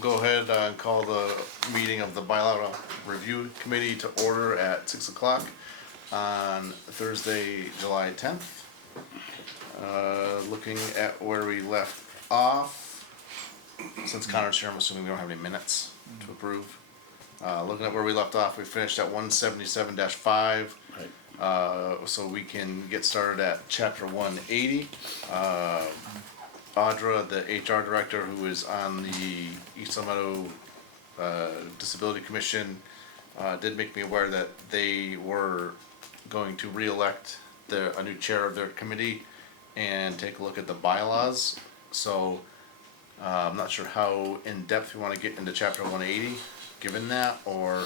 we'll go ahead and call the meeting of the Bylaw Review Committee to order at 6 o'clock on Thursday, July 10th. Looking at where we left off, since Connor's here, I'm assuming we don't have any minutes to approve. Looking at where we left off, we finished at 177-5. Right. So we can get started at chapter 180. Audra, the HR director who is on the East Meadow Disability Commission, did make me aware that they were going to re-elect a new chair of their committee and take a look at the bylaws. So I'm not sure how in-depth we want to get into chapter 180 given that, or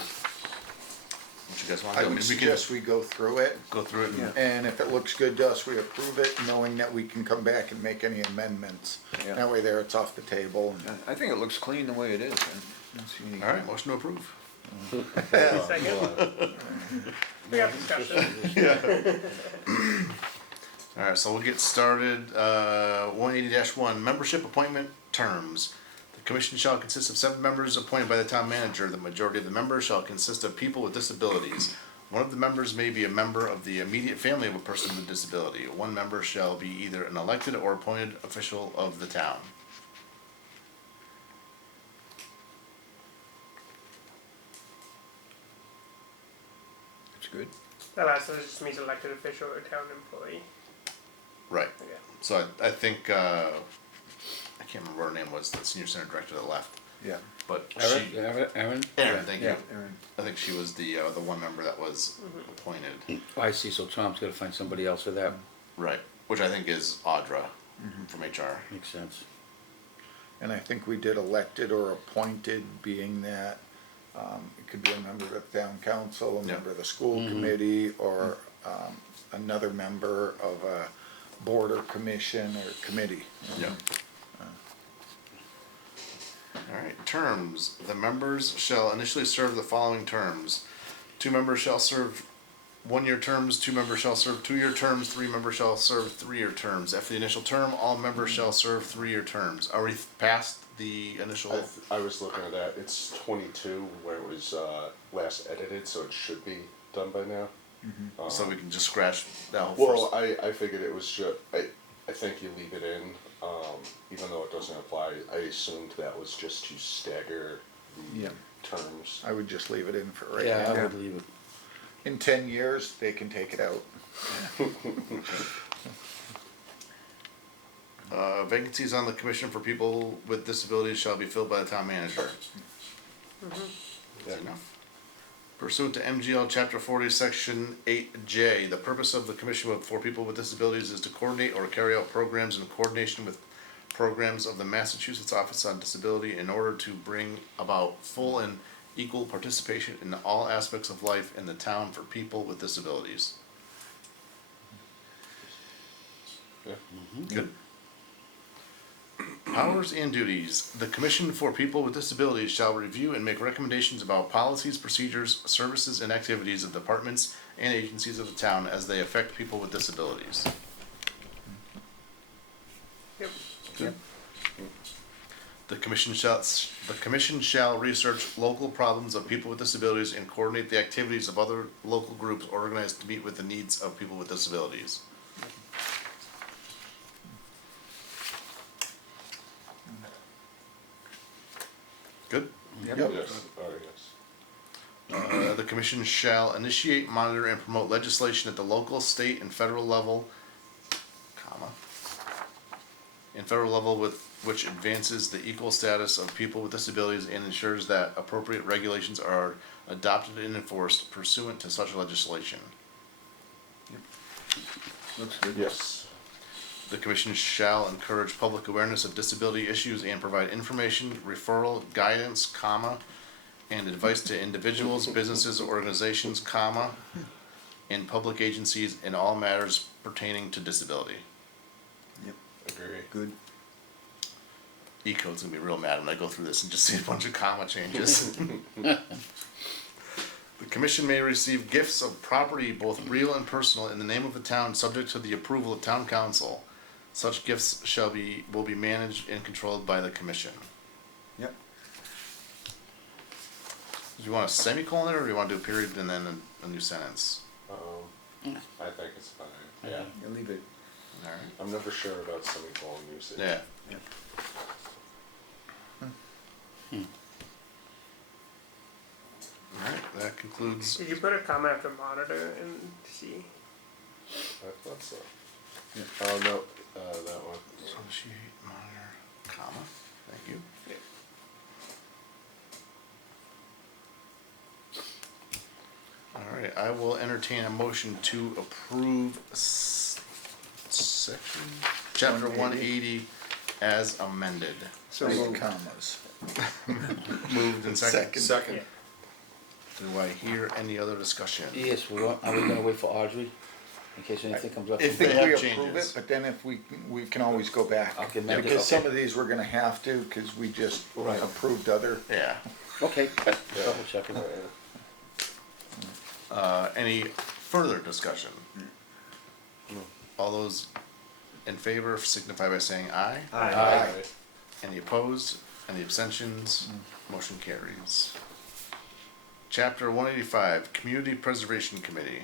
what you guys want to do. I would suggest we go through it. Go through it. And if it looks good to us, we approve it, knowing that we can come back and make any amendments. Yeah. That way there, it's off the table. I think it looks clean the way it is. I don't see any- All right, motion to approve. Second. We have discussion. All right, so we'll get started. 180-1, membership appointment terms. The commission shall consist of 7 members appointed by the town manager. The majority of the members shall consist of people with disabilities. One of the members may be a member of the immediate family of a person with a disability. One member shall be either an elected or appointed official of the town. It's good. The last one just means elected official or town employee. Right. Yeah. So I think, I can't remember what her name was, the senior center director that left. Yeah. But Aaron? Aaron, thank you. Yeah, Aaron. I think she was the one member that was appointed. Oh, I see, so Tom's gotta find somebody else for that. Right. Which I think is Audra from HR. Makes sense. And I think we did elected or appointed, being that it could be a member of the town council, a Yeah. member of the school committee, or another member of a board or commission or committee. Yeah. All right, terms. The members shall initially serve the following terms. 2 members shall serve 1-year terms, 2 members shall serve 2-year terms, 3 members shall serve 3-year terms. After the initial term, all members shall serve 3-year terms. Are we past the initial? I was looking at that, it's 22 where it was last edited, so it should be done by now. So we can just scratch that whole Well, first. I figured it was just, I think you leave it in, even though it doesn't apply. I assumed that was just to stagger the Yeah. terms. I would just leave it in for right Yeah, I now. would leave it. In 10 years, they can take it out. Vacancies on the commission for people with disabilities shall be filled by the town manager. That's enough. Pursuant to MGL Chapter 40, Section 8J, the purpose of the Commission for People with Disabilities is to coordinate or carry out programs in coordination with programs of the Massachusetts Office on Disability in order to bring about full and equal participation in all aspects of life in the town for people with disabilities. Yeah. Good. Powers and duties. The Commission for People with Disabilities shall review and make recommendations about policies, procedures, services, and activities of departments and agencies of the town as they affect people with disabilities. Yep. Good. The Commission shall research local problems of people with disabilities and coordinate the activities of other local groups organized to meet with the needs of people with disabilities. Good? Yep. Yes, yes. The Commission shall initiate, monitor, and promote legislation at the local, state, and federal level, with which advances the equal status of people with disabilities and ensures that appropriate regulations are adopted and enforced pursuant to such legislation. Looks good. Yes. The Commission shall encourage public awareness of disability issues and provide information, referral, guidance, and advice to individuals, businesses, organizations, and public agencies in all matters pertaining to disability. Agree. Good. E-code's gonna be real mad when I go through this and just see a bunch of comma changes. The Commission may receive gifts of property, both real and personal, in the name of the town, subject to the approval of town council. Such gifts will be managed and controlled by the Commission. Yep. Do you want a semicolon there, or do you want to do a period and then a new sentence? I think it's fine, yeah. You leave it, Alright. I'm never sure about semicolon usage. Yeah. Alright, that concludes, Did you put a comma after monitor and see? I thought so. Oh, no, that one. associate, monitor, comma, thank you. Alright, I will entertain a motion to approve section, chapter 180 as amended. so Eight moved. commas. Moved and second. Second. Yeah. Do I hear any other discussion? Yes, are we gonna wait for Audrey, in case anything comes up? I If think they have we approve changes. it, but then if we can always go back. Okay, amend it, Because some okay. of these we're gonna have to, cause we just Right. approved other. Yeah. Okay, double checking. Oh, Any further discussion? All those in favor signify by saying aye. Aye. Any opposed? Any abstentions? Motion carries. Chapter 185, Community Preservation Committee.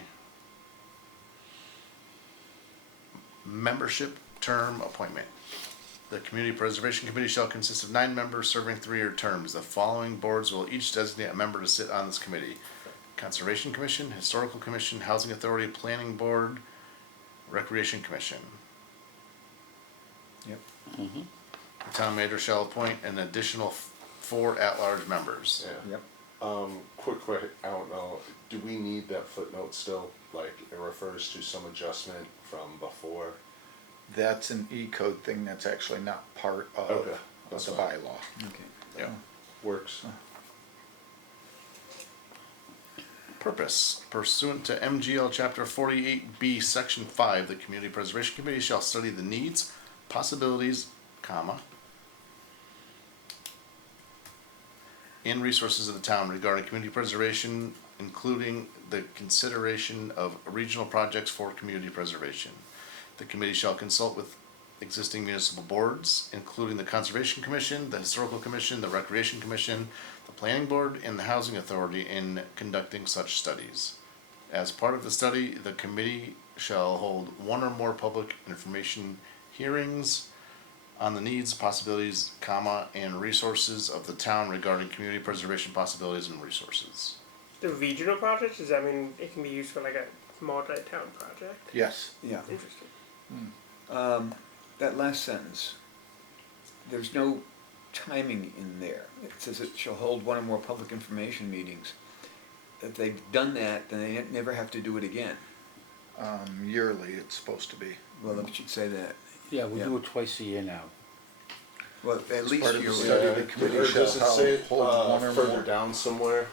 Membership term appointment. The Community Preservation Committee shall consist of 9 members serving 3-year terms. The following boards will each designate a member to sit on this committee: Conservation Commission, Historical Commission, Housing Authority, Planning Board, Recreation Commission. Yep. The town manager shall appoint an additional 4 at-large members. Yeah. Yep. Quick, I don't know, do we need that footnote still? Like, it refers to some adjustment from before? That's an E-code thing that's actually not part of Okay, the that's fine. bylaw. Okay. Yeah. Works. Purpose. Pursuant to MGL Chapter 48B, Section 5, the Community Preservation Committee shall study the needs, possibilities, comma, and resources of the town regarding community preservation, including the consideration of regional projects for community preservation. The committee shall consult with existing municipal boards, including the Conservation Commission, the Historical Commission, the Recreation Commission, the Planning Board, and the Housing Authority in conducting such studies. As part of the study, the committee shall hold 1 or more public information hearings on the needs, possibilities, comma, and resources of the town regarding community preservation possibilities and resources. The regional projects, does that mean it can be used for like a multi-town project? Yes. Yeah. Interesting. That last sentence, there's no timing in there. It says it shall hold 1 or more public information meetings. If they've done that, then they never have to do it again. Yearly it's supposed to be. Well, it should say that. Yeah, we do it twice a year now. Well, at least part of the you're. study. The committee Or shall does it say, hold 1 or further more. down somewhere?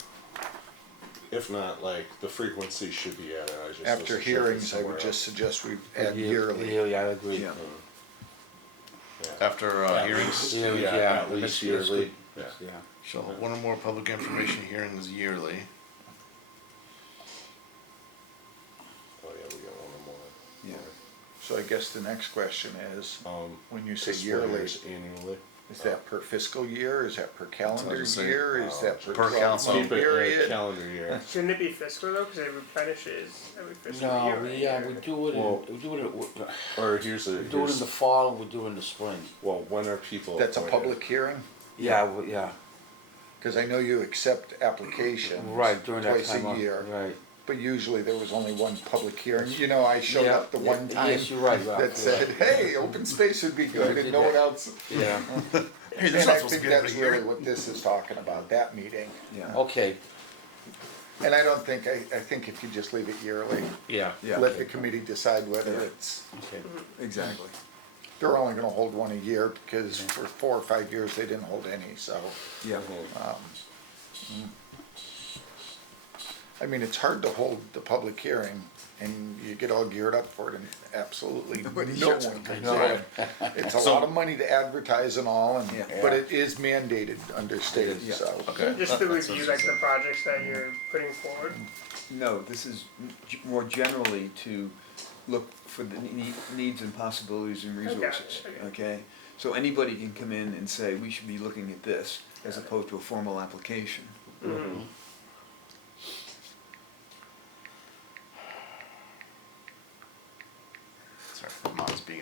If not, like, the frequency should be added, I just After wasn't sure if hearings, it's I would somewhere just else. suggest we add Year- yearly. Yearly, I agree. Yeah. Yeah. After hearings, Yearly, Yeah, yeah, at least that's yearly. good. Yeah. Yeah. shall hold 1 or more public information hearings yearly. Oh, yeah, we got 1 or more. Yeah. So I guess the next question is, when you say Just yearly, years annually. is that per fiscal year, is that per calendar to say. year, is that per Per council. 12-month Keep it period? calendar year. Shouldn't it be fiscal though, because it replenishes every fiscal No, year? we do it Well, in, we do it, Or here's a, we do it in the fall and we do it in the spring. well, when are people That's a appointed? public hearing? Yeah, yeah, Cause I know you accept applications right, during that twice time, a year, right. but usually there was only 1 public hearing. You know, I showed Yeah, up the yeah, one time yes, you're right, Ralph, that yeah. said, hey, open space would be good, we and did no one that. else. Yeah, Hey, And I think that's really what this is talking about, that meeting. Yeah. okay, And I don't think, I think if you just leave it yearly, yeah, Yeah. let the committee decide whether Yeah. it's, okay. Exactly. they're only gonna hold 1 a year, because for 4 or 5 years, they didn't hold any, so. Yeah. I mean, it's hard to hold the public hearing, and you get all geared up for it, and absolutely Nobody no shows one up. comes No. in. It's a lot of money to advertise and all, and, Yeah. but it is mandated under state, Yeah. so. Okay. Just to That's review what like it the projects that you're putting forward. No, this is more generally to look for the needs and possibilities and resources, okay. okay? So anybody can come in and say, we should be looking at this, as opposed to a formal application. Mhm.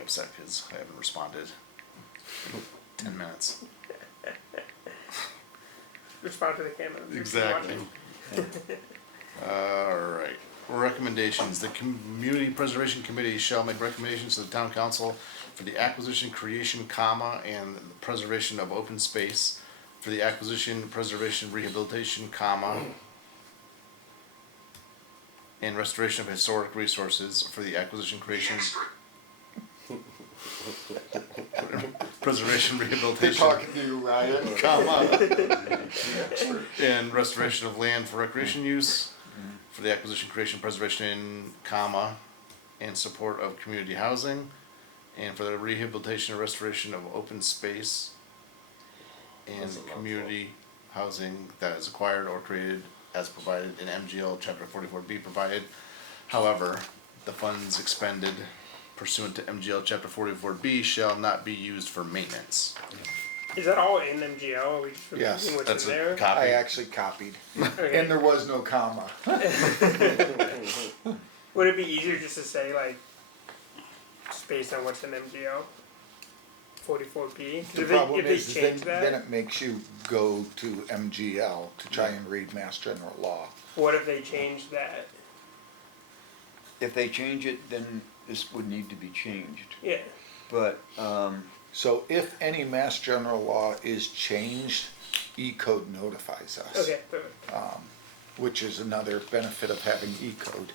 upset because I haven't responded. 10 minutes. Respond to the camera. Exactly. Alright. Recommendations. The Community Preservation Committee shall make recommendations to the town council for the acquisition, creation, comma, and preservation of open space, for the acquisition, preservation, rehabilitation, comma, and restoration of historic resources, for the acquisition, creation, preservation, They're rehabilitation, talking to you, Ryan. comma, and restoration of land for recreation use, for the acquisition, creation, preservation, comma, and support of community housing, and for the rehabilitation and restoration of open space and That's a mouthful. community housing that is acquired or created as provided in MGL Chapter 44B provided. However, the funds expended pursuant to MGL Chapter 44B shall not be used for maintenance. Is that all in MGL? Are we just repeating Yes. what's That's in a there? I copy. actually copied, Okay. and there was no comma. Would it be easier just to say like, just based on what's in MGL? 44B? The problem if they is, then, change then that, it makes you go to MGL to try and read Mass General Law. what if they change that? If they change it, then this would need to be changed. Yeah. But, So if any Mass General Law is changed, E-code notifies us. Okay. Perfect. Which is another benefit of having E-code.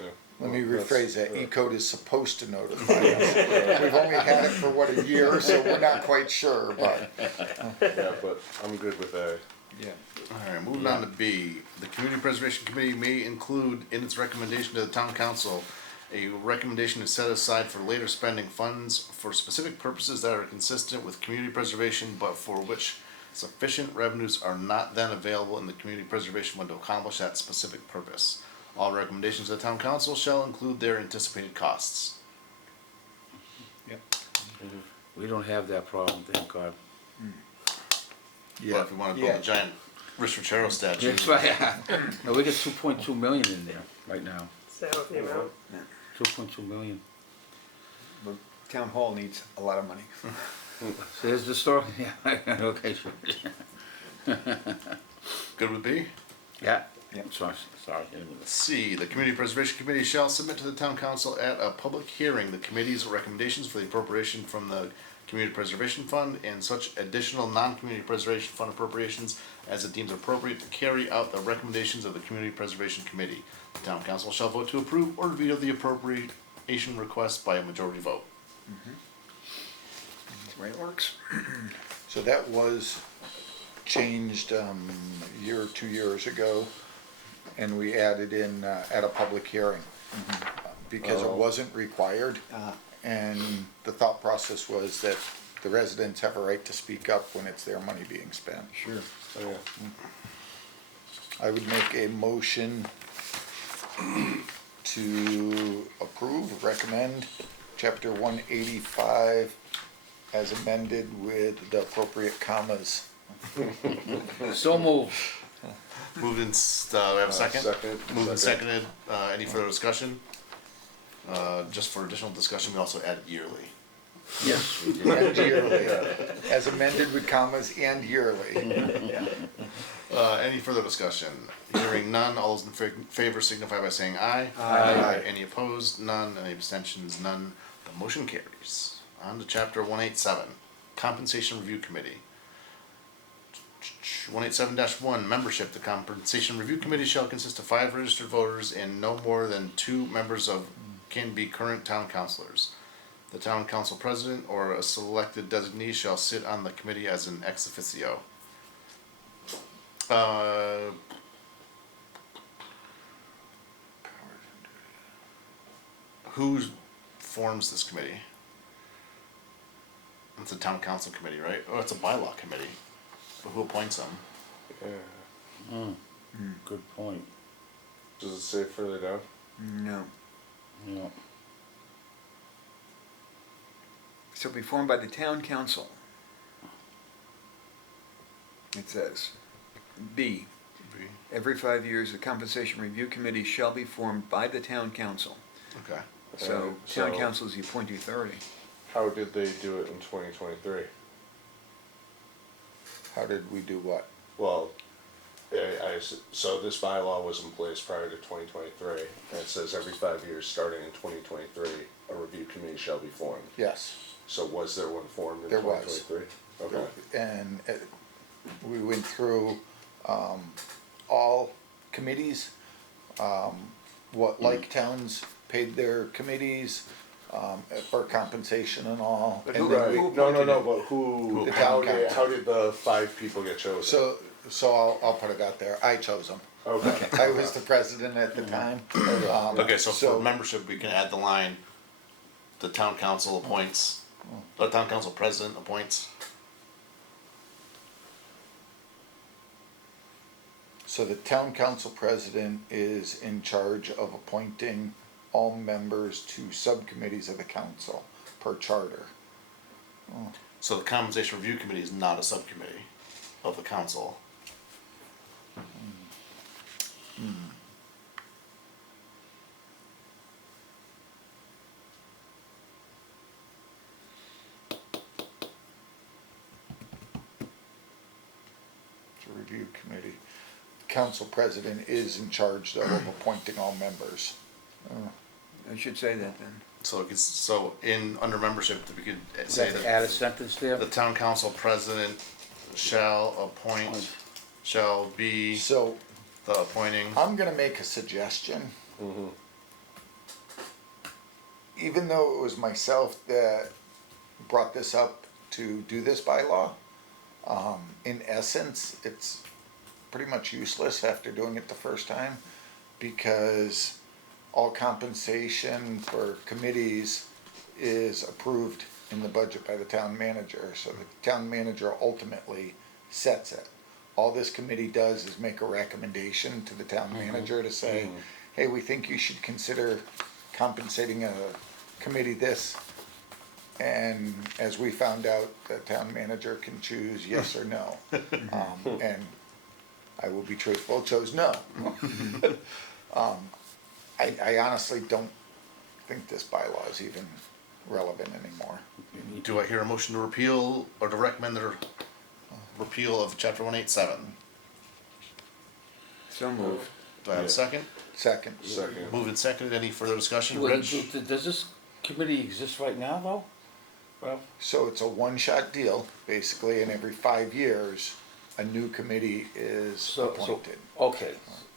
Yeah. Let me Well, rephrase that, that's- E-code is supposed to notify us. We've only had it for what, a year, so we're not quite sure, but. Yeah, but I'm good with A. yeah. Alright, moving on to B. The Community Preservation Committee may include in its recommendation to the town council a recommendation to set aside for later spending funds for specific purposes that are consistent with community preservation, but for which sufficient revenues are not then available in the community preservation fund to accomplish that specific purpose. All recommendations of the town council shall include their anticipated costs. We don't have that problem, thank God. But if we wanna build Yeah. a giant Richard Charo statue. That's right. No, we got 2.2 million in there right now. Is that what the amount? 2.2 million. But town hall needs a lot of money. So there's the story. Yeah. Okay, sure. Good with B? Yeah. Yeah. Sorry. C, the Community Preservation Committee shall submit to the town council at a public hearing the committee's recommendations for the appropriation from the Community Preservation Fund and such additional non-community preservation fund appropriations as it deems appropriate to carry out the recommendations of the Community Preservation Committee. The town council shall vote to approve or veto the appropriation request by a majority vote. That's the way it works. So that was changed a year or 2 years ago, and we added in at a public hearing. Because it Oh. wasn't required, and the thought process was that the residents have a right to speak up when it's their money being spent. Sure. Oh, yeah. I would make a motion to approve, recommend chapter 185 as amended with the appropriate commas. So moved. Moved in, we have a second? Second. Moved and seconded, any further discussion? Just for additional discussion, we also add yearly. Yes, we did. And yearly, as amended with commas and yearly. Any further discussion? Hearing none, all those in favor signify by saying aye. Aye. Any opposed? None. Any abstentions? None. The motion carries. On to chapter 187, Compensation Review Committee. 187-1, membership. The Compensation Review Committee shall consist of 5 registered voters and no more than 2 members can be current town councilors. The town council president or a selected designee shall sit on the committee as an ex officio. Who forms this committee? It's a town council committee, right? Oh, it's a bylaw committee. But who appoints them? Yeah. Good point. Does it say further down? No. Yeah. So be formed by the town council. It says, B, every 5 years, a compensation review committee shall be formed by the town council. Okay. So And town so- council is the appointing authority. How did they do it in 2023? How did we do what? Well, so this bylaw was in place prior to 2023, and it says every 5 years, starting in 2023, a review committee shall be formed. Yes. So was there one formed in There was. 2023? Okay. And we went through all committees, what like towns paid their committees for compensation and all. But And who- then Right, we- no, appointed but who, The how town did, council. how did the 5 people get chosen? So I'll put it out there. I chose them. Okay. I was the president at the time. Okay, so for membership, we can add the line, the town council appoints, the town council president appoints. So the town council president is in charge of appointing all members to subcommittees of the council per charter. So the compensation review committee is not a subcommittee of the council. It's a review committee. Council president is in charge though of appointing all members. I should say that then. So it gets, so in, under membership, we could Does say that that add a sentence there? the town council president shall appoint, shall be So the appointing. I'm gonna make a suggestion. Mhm. Even though it was myself that brought this up to do this bylaw, in essence, it's pretty much useless after doing it the first time, because all compensation for committees is approved in the budget by the town manager, so the town manager ultimately sets it. All this committee does is make a recommendation to the town manager to say, hey, we think you should consider compensating a committee this. And as we found out, the town manager can choose yes or no. And I will be truthful, chose no. I honestly don't think this bylaw is even relevant anymore. Do I hear a motion to repeal or to recommend the repeal of chapter 187? So moved. Do I have a Yeah. second? Second. Second. Moved and seconded. Any further discussion? Wait, Rich? does this committee exist right now, though? Well, So it's a one-shot deal, basically, and every 5 years, a new committee is appointed. okay,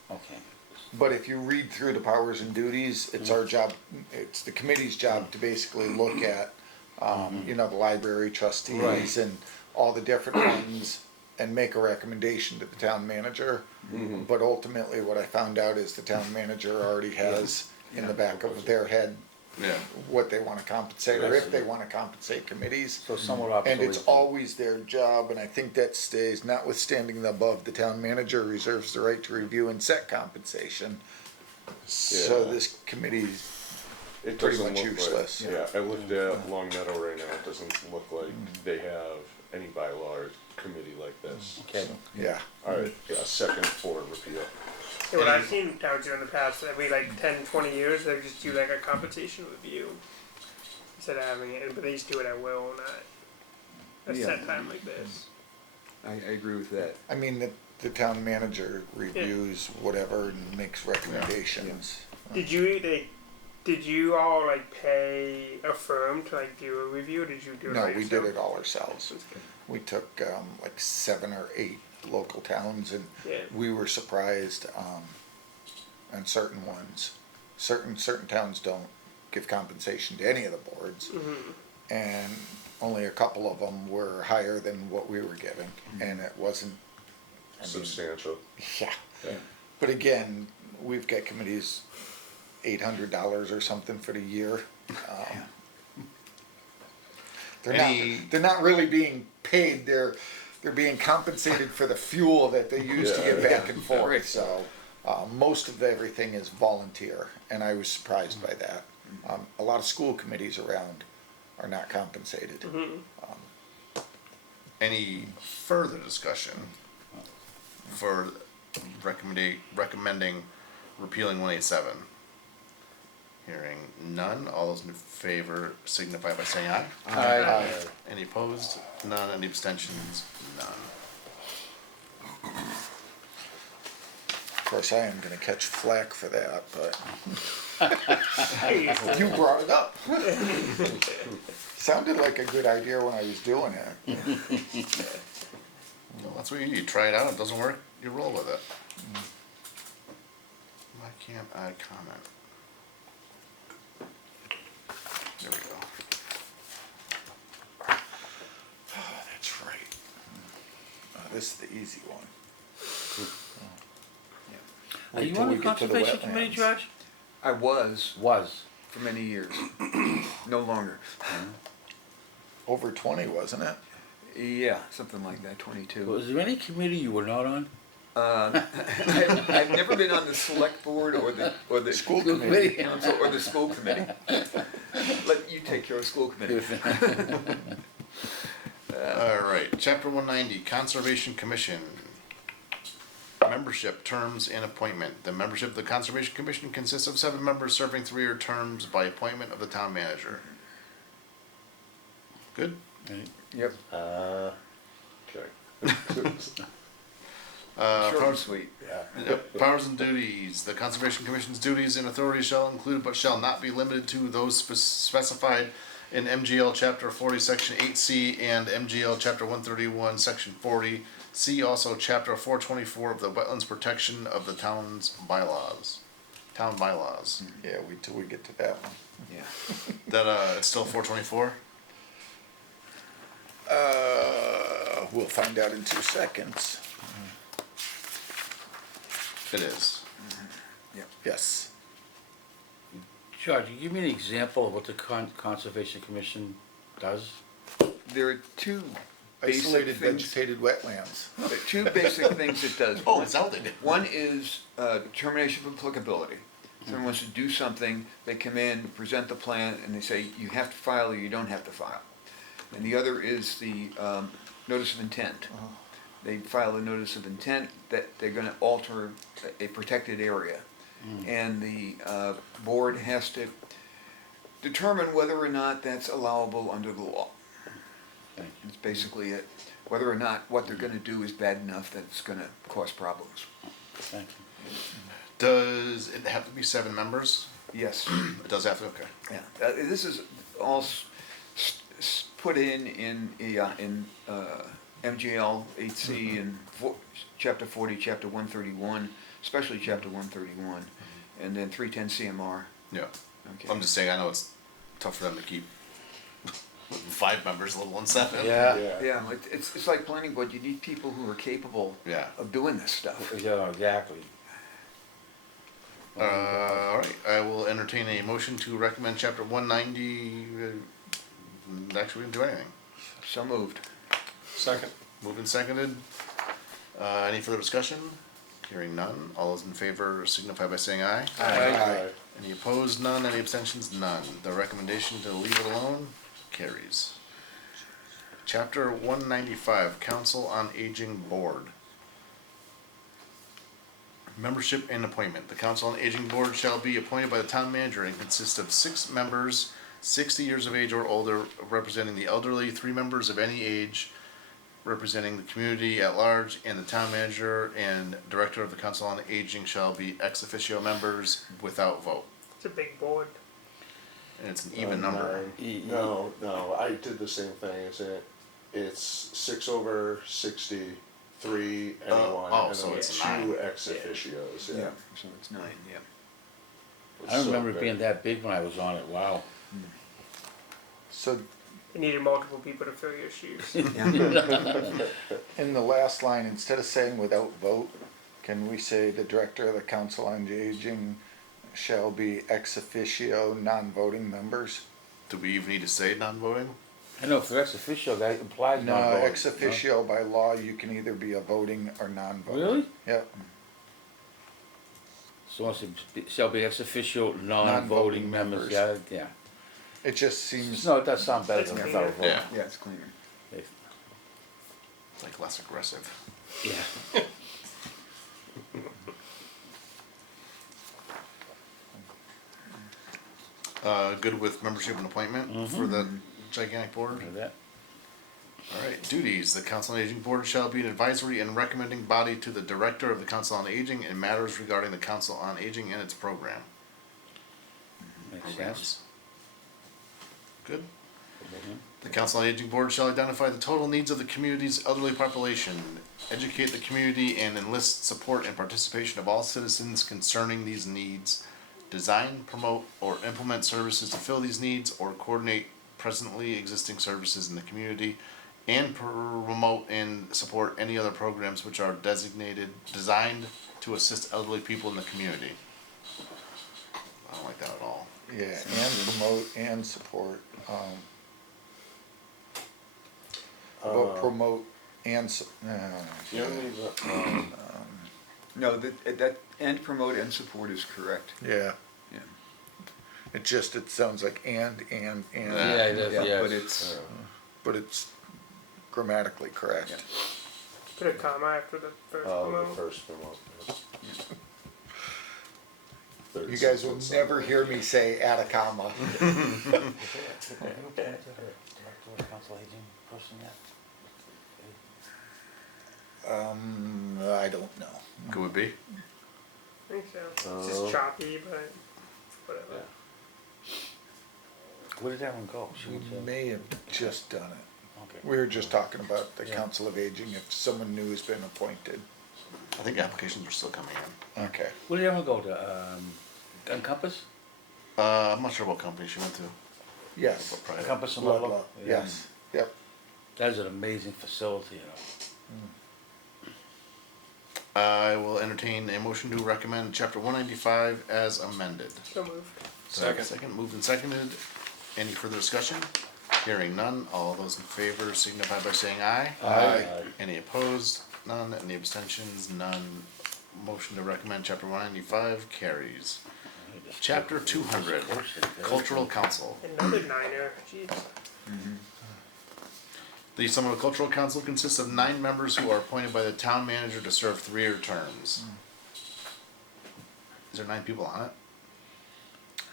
okay. But if you read through the powers and duties, it's our job, it's the committee's job to basically look at, you know, the library trustees Right. and all the different ones and make a recommendation to the town manager. But ultimately, what I found out is the town manager already has in the back of their head Yeah. what they wanna compensate, or if they wanna compensate committees. So somewhat obsolete. And it's always their job, and I think that stays, notwithstanding the above, the town manager reserves the right to review and set compensation. So Yeah. this committee, It pretty doesn't much look useless. like, yeah, I looked at Long Meadow right now, it doesn't look like they have any bylaw or committee like this. Okay. yeah, Alright, yeah, second for repeal. Yeah, what I've seen towns do in the past, every like 10, 20 years, they just do like a compensation review instead of having it, but they just do it at will, not a Yeah. set time like this. I agree with that. I mean, the town manager reviews whatever and makes recommendations. Did you all like pay a firm to like do a review? Or did you do it No, all we yourself? did it all ourselves. We took like 7 or 8 local towns, and Yeah. we were surprised on certain ones. Certain towns don't give compensation to any of the boards, and only a couple of them were higher than what we were giving, and it wasn't. I mean, Substantial. yeah. Yeah. But again, we've got committees, $800 or something for the year. They're not really being paid. They're being compensated for the fuel that they use to get back and forth. So most of everything is volunteer, and I was surprised by that. A lot of school committees around are not compensated. Any further discussion for recommending repealing 187? Hearing none, all those in favor signify by saying aye. Aye. Any opposed? None. Any abstentions? None. Of course, I am gonna catch flack for that, but Hey, you brought it up. Sounded like a good idea when I was doing it. Well, that's what you try it out. It doesn't work, you roll with it. Why can't I comment? There we go. Oh, that's right. This is the easy one. Are Wait you till on we the get to the conservation committee, wetlands. George? I was Was. for many years, no longer. Over 20, wasn't it? Yeah, something like that, 22. Was there any committee you were not on? I've never been on the select board or the School School committee. committee. council or the school committee. Let you take care of school committee. Alright, chapter 190, Conservation Commission. Membership, terms, and appointment. The membership of the Conservation Commission consists of 7 members serving 3-year terms by appointment of the town manager. Good? Yep, Okay. short and Powers, sweet. yep, powers and duties. The Conservation Commission's duties and authorities shall include but shall not be limited to those specified in MGL Chapter 40, Section 8C and MGL Chapter 131, Section 40. See also Chapter 424 of the Wetlands Protection of the Town's Bylaws. Town Bylaws. Yeah, wait till we get to that one. Yeah. That, it's still 424? We'll find out in 2 seconds. It is. Yes. George, can you give me an example of what the Conservation Commission does? There are two basic Isolated things. vegetated wetlands. There are two basic things it does. Oh, Zelda did. One is determination of applicability. Someone wants to do something, they come in, present the plan, and they say, you have to file or you don't have to file. And the other is the notice of intent. They file a notice of intent that they're gonna alter a protected area. And the board has to determine whether or not that's allowable under the law. Thank It's basically it, whether or not what they're gonna do is bad enough that it's gonna cause problems. Thank you. Does it have to be 7 members? Yes, It does have to, okay. yeah, this is all put in MGL 8C and chapter 40, chapter 131, especially chapter 131, and then 310 CMR. Yeah. Okay. I'm just saying, I know it's tough for them to keep 5 members, let alone 7. Yeah. Yeah, it's like planning board, you need people who are capable Yeah. of doing this stuff. Yeah, exactly. Alright, I will entertain a motion to recommend chapter 190, actually we didn't do anything. So moved. Second. Moved and seconded. Any further discussion? Hearing none. All those in favor signify by saying aye. Aye. Any opposed? None. Any abstentions? None. The recommendation to leave it alone carries. Chapter 195, Council on Aging Board. Membership and appointment. The Council on Aging Board shall be appointed by the town manager and consist of 6 members, 60 years of age or older, representing the elderly, 3 members of any age, representing the community at large, and the town manager and director of the Council on Aging shall be ex officio members without vote. it's a big board. And it's an even number. No, I did the same thing, it's 6 over 60, 3 anyone, oh, and so then it's 2 9. ex officios, yeah. So it's 9, yeah. It's I so remember it big. being that big when I was on it, wow. So You needed multiple people to fill your shoes. in the last line, instead of saying without vote, can we say the director of the Council on Aging shall be ex officio non-voting members? Do we even need to say non-voting? I know for ex officio, that implies No, not voting. ex officio by law, you can either be a voting or non-voting. Really? Yep. So once it shall be ex officio non-voting Non-voting members, members. yeah. It just seems, No, it does sound better That's than cleaner. without voting. Yeah. Yeah, it's cleaner. Like less aggressive. Yeah. good with membership and appointment for the gigantic board. Heard that? Alright, duties. The Council on Aging Board shall be an advisory and recommending body to the Director of the Council on Aging in matters regarding the Council on Aging and its program. Makes sense. Programs. Good. Mhm. The Council on Aging Board shall identify the total needs of the community's elderly population, educate the community, and enlist support and participation of all citizens concerning these needs, design, promote, or implement services to fill these needs, or coordinate presently existing services in the community, and promote and support any other programs which are designed to assist elderly people in the community. I don't like that at all. Yeah, and promote and support, promote and, You don't need the, No, that, and promote and support is correct. yeah, Yeah. it sounds like and, Yeah, Yeah. it is, Yeah, yes. but it's, but it's grammatically correct. Yeah. Put a comma after the first the promote. first promote. You guys will never hear me say add a comma. Have you appointed a Director of Council Aging person yet? I don't know. Good would be. I think so. It's just choppy, but whatever. Where did that one go? She We went to- may have just done it. Okay. We were just talking about the Yeah. Council of Aging, if someone new has been appointed. I think applications are still coming in. Okay. Where did that one go to? Encompass? I'm not sure what company she went to. Yes. What private. Encompass and Ludlow, Ludlow? yes, yep. That is an amazing facility, you know. I will entertain a motion to recommend chapter 195 as amended. So moved. Second, moved and seconded. Any further discussion? Hearing none. All those in favor signify by saying aye. Aye. Any opposed? None. Any abstentions? None. Motion to recommend chapter 195 carries. Chapter 200, Cultural Council. Another niner. Jeez. The East Long Meadow Cultural Council consists of 9 members who are appointed by the town manager to serve 3-year terms. Is there 9 people on it?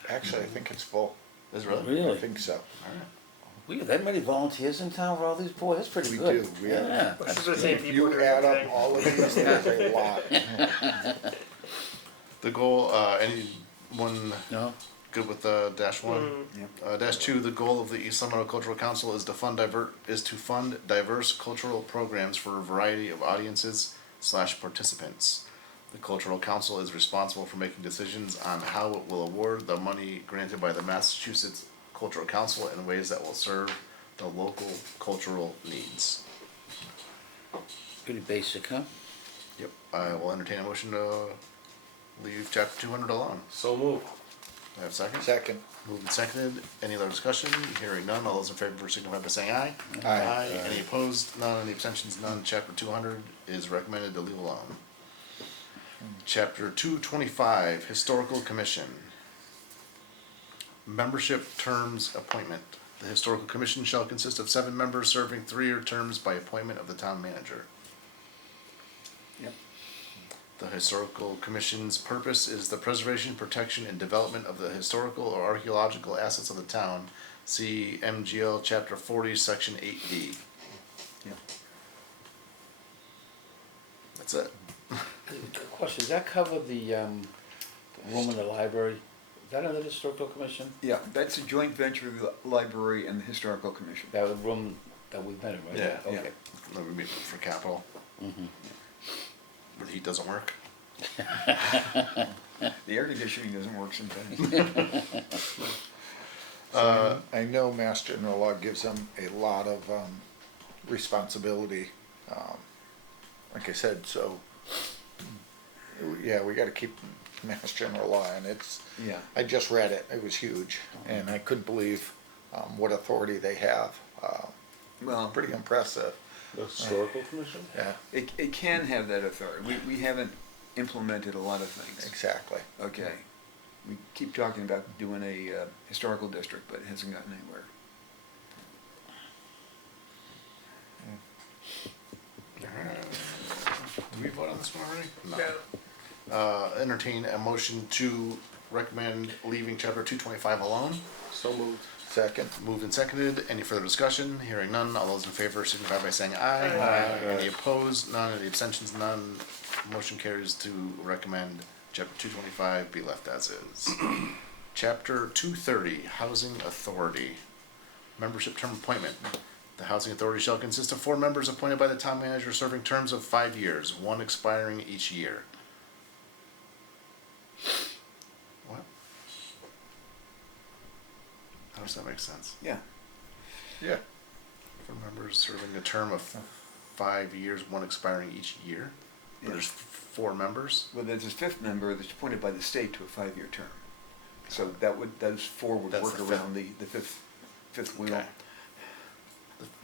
Actually, I think it's full. Is it really? I Really? think so. Alright. We have that many volunteers in town for all these boys, that's pretty We good. do, we have- Yeah. Which is that's the same good. people. You doing add up everything. all of these, there's a lot. The goal, anyone No? good with -1? -2, the goal of the East Long Meadow Cultural Council is to fund diverse cultural programs for a variety of audiences/participants. The Cultural Council is responsible for making decisions on how it will award the money granted by the Massachusetts Cultural Council in ways that will serve the local cultural needs. Pretty basic, huh? Yep, I will entertain a motion to leave chapter 200 alone. So moved. Do I have a second? Second. Moved and seconded. Any other discussion? Hearing none. All those in favor signify by saying aye. Aye. Any opposed? None. Any abstentions? None. Chapter 200 is recommended to leave alone. Chapter 225, Historical Commission. Membership terms appointment. The Historical Commission shall consist of 7 members serving 3-year terms by appointment of the town manager. Yep. The Historical Commission's purpose is the preservation, protection, and development of the historical or archaeological assets of the town. See MGL Chapter 40, Section 8D. Yep. That's it. Question, does that cover the room in the library? Is that under the historical commission? Yeah, that's a joint venture of the library and the historical commission. That room that we've met in, right? Yeah. Okay. Then we meet for capital. Mhm. Where the heat doesn't work. The air conditioning doesn't work sometimes. I know Mass General Law gives them a lot of responsibility. Like I said, so yeah, we got to keep Mass General Law, and it's. Yeah. I just read it. It was huge, and I couldn't believe what authority they have. Well, Pretty impressive. The Historical Commission? Yeah, it can have that authority. We haven't implemented a lot of things. exactly. Okay. We keep talking about doing a historical district, but it hasn't gotten anywhere. Did we vote on this one already? No. Entertain a motion to recommend leaving chapter 225 alone. So moved. Second. Moved and seconded. Any further discussion? Hearing none. All those in favor signify by saying aye. Aye. Any opposed? None. Any abstentions? None. Motion carries to recommend chapter 225 be left as is. Chapter 230, Housing Authority. Membership term appointment. The Housing Authority shall consist of 4 members appointed by the town manager serving terms of 5 years, one expiring each year. What? How does that make sense? Yeah. Yeah. 4 members serving a term of 5 years, one expiring each year? Yeah. There's 4 members? Well, there's a 5th member that's appointed by the state to a 5-year term. So those 4 would That's work the around the fifth wheel. Okay.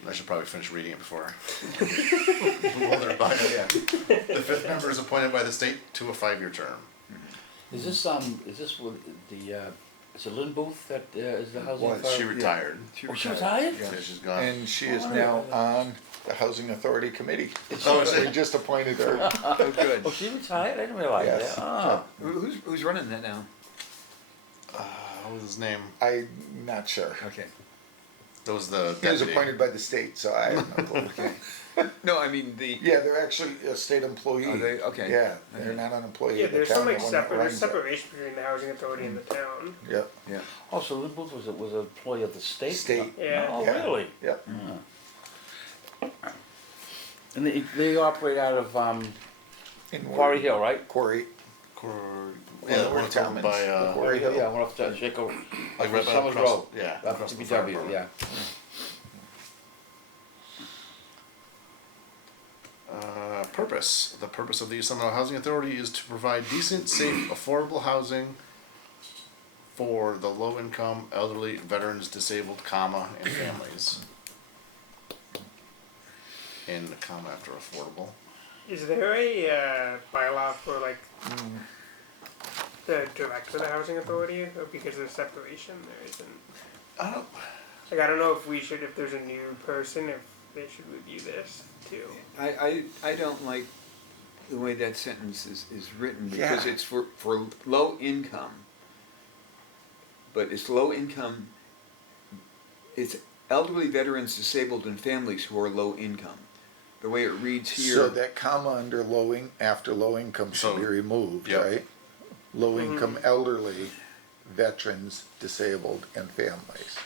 I should probably finish reading it before. Roll their bio. Yeah. The 5th member is appointed by the state to a 5-year term. Is this with the, is it Lynn Booth that is the housing Was. authority? She retired. Oh, she retired? Yeah. Yeah, she's gone. And she is Oh, now yeah. on the Housing Authority Committee. Oh, is We it? just appointed her. Oh, good. Oh, she retired? I didn't realize Yes. that. Ah. Who's running that now? What was his name? I'm not sure. Okay. That was the He was deputy. appointed by the state, so I have no clue. Okay. No, I mean the. Yeah, they're actually a state employee. Are they? Okay. Yeah, they're Okay. not an employee Yeah, of the there's town. some like the one that there's runs it. separation between the housing authority and the town. Yep, Yeah. Oh, so Lynn Booth was an employee of the state? State. Yeah. Oh, Yeah. really? yep. And they operate out of In Quarry Hill, right? Quarry. Yeah, the one that's over Talmans, by, the Quarry Hill. Yeah, one off the Shaker, like right by Summers across, Road. yeah, Up across to the fire BW, department. yeah. Purpose. The purpose of the East Long Meadow Housing Authority is to provide decent, safe, affordable housing for the low-income, elderly, veterans, disabled, comma, and families. And the comma after affordable. Is there a bylaw for like the director of the housing authority, or because of separation there isn't? I don't. Like I don't know if there's a new person, if they should review this too. I don't like the way that sentence is written because Yeah. it's for low income. But it's low income, it's elderly veterans, disabled, and families who are low income. The way it reads here. So that comma under after low income should be So, removed, yep. right? Low income elderly, veterans, disabled, and families.